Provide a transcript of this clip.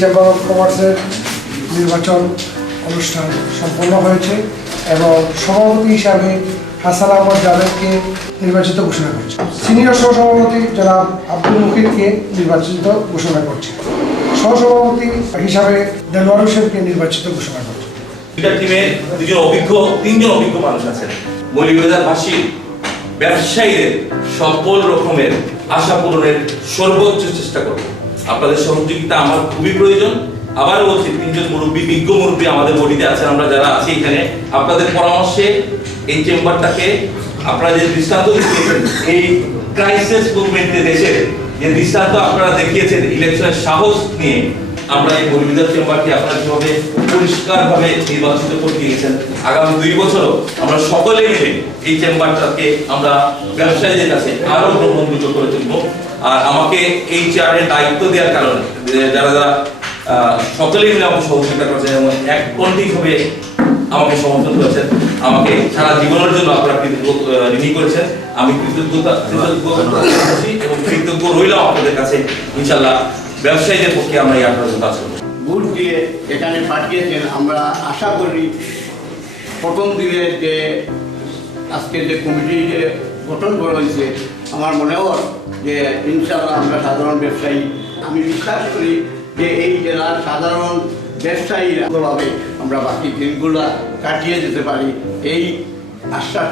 Chamber of কমার্সের নির্বাচন অনুষ্ঠান সম্পন্ন হয়েছে এবং সভাপতি হিসাবে হাসান আহমদ জাভেদকে নির্বাচিত ঘোষণা করছে। সিনিয়র সহসভাপতি জনাব আব্দুল মুকিদকে নির্বাচিত ঘোষণা করছে। সহসভাপতি হিসাবে দেলোয়ার হোসেনকে নির্বাচিত ঘোষণা করছে। দুইটা টিমে তিনজন অভিজ্ঞ মানুষ আছেন। মৌলভীবাজারবাসী ব্যবসায়ীদের সকল রকমের আশা পূরণের সর্বোচ্চ চেষ্টা করব। আপনাদের সহযোগিতা আমার খুবই প্রয়োজন। আবার বলছি, তিনজন বিজ্ঞ মুরব্বী আমাদের বডিতে আছেন, আমরা যারা আছি এখানে, আপনাদের পরামর্শে এই চেম্বারটাকে আপনারা যে দৃষ্টান্ত দেখিয়েছেন, এই ক্রাইসিস মুভমেন্টে দেশের যে দৃষ্টান্ত আপনারা দেখিয়েছেন, ইলেকশনের সাহস নিয়ে আমরা এই মৌলভীবাজার চেম্বারকে আপনারা যেভাবে পরিষ্কারভাবে নির্বাচিত করতে গিয়েছেন, আগামী 2 বছরও আমরা সকলে মিলে এই চেম্বারটাকে আমরা ব্যবসায়ীদের কাছে আরো গ্রহণযোগ্য করে তুলব। আর আমাকে এই চেয়ারের দায়িত্ব দেওয়ার কারণে যারা যারা সকলেই মিলে আমাকে সহযোগিতা করেছেন এবং এক কণ্ঠিকভাবে আমাকে সমর্থন করেছেন, আমাকে সারা জীবনের জন্য আপনারা ঋণী করেছেন, আমি কৃতজ্ঞ এবং কৃতজ্ঞ রইলাম আপনাদের কাছে। ইনশাআল্লাহ ব্যবসায়ীদের পক্ষে আমরা এই আপনাদের কাজ করব। ভোট দিয়ে এখানে পাঠিয়েছেন, আমরা আশা করি প্রথম দিনের যে আজকে যে কমিটি যে গঠন করা হয়েছে, আমার মনে হয় যে ইনশাআল্লাহ আমরা সাধারণ ব্যবসায়ী, আমি বিশ্বাস করি যে এই জেলার সাধারণ ব্যবসায়ীরা ভাবে আমরা বাকি দিনগুলো কাটিয়ে যেতে পারি, এই আশ্বাস